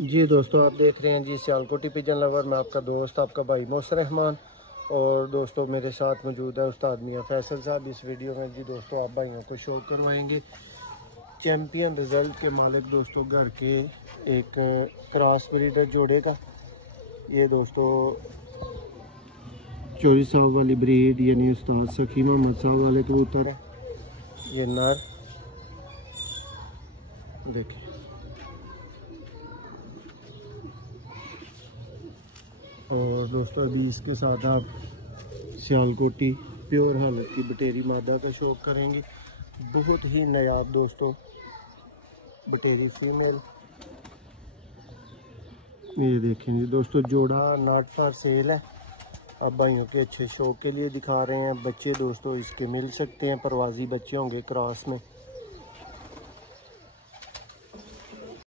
जी दोस्तों, आप देख रहे हैं जी सियालकोटी पिजन लवर। मैं आपका दोस्त, आपका भाई मोहसिन रहमान। और दोस्तों मेरे साथ मौजूद है उस्ताद मियां फैसल साहब। इस वीडियो में जी दोस्तों आप भाइयों को शो करवाएंगे चैम्पियन रिजल्ट के मालिक दोस्तों घर के एक क्रॉस ब्रीडर जोड़े का। ये दोस्तों चोरी साहब वाली ब्रीड यानी उस्ताद सखी मोहम्मद साहब वाले कबूतर है। ये नर देखिए, और दोस्तों अभी इसके साथ आप सियालकोटी प्योर हालत की बटेरी मादा का शौक करेंगे। बहुत ही नायाब दोस्तों बटेरी फीमेल। ये देखें जी दोस्तों, जोड़ा नॉट फॉर सेल है। आप भाइयों के अच्छे शौक के लिए दिखा रहे हैं। बच्चे दोस्तों इसके मिल सकते हैं, परवाजी बच्चे होंगे क्रॉस में।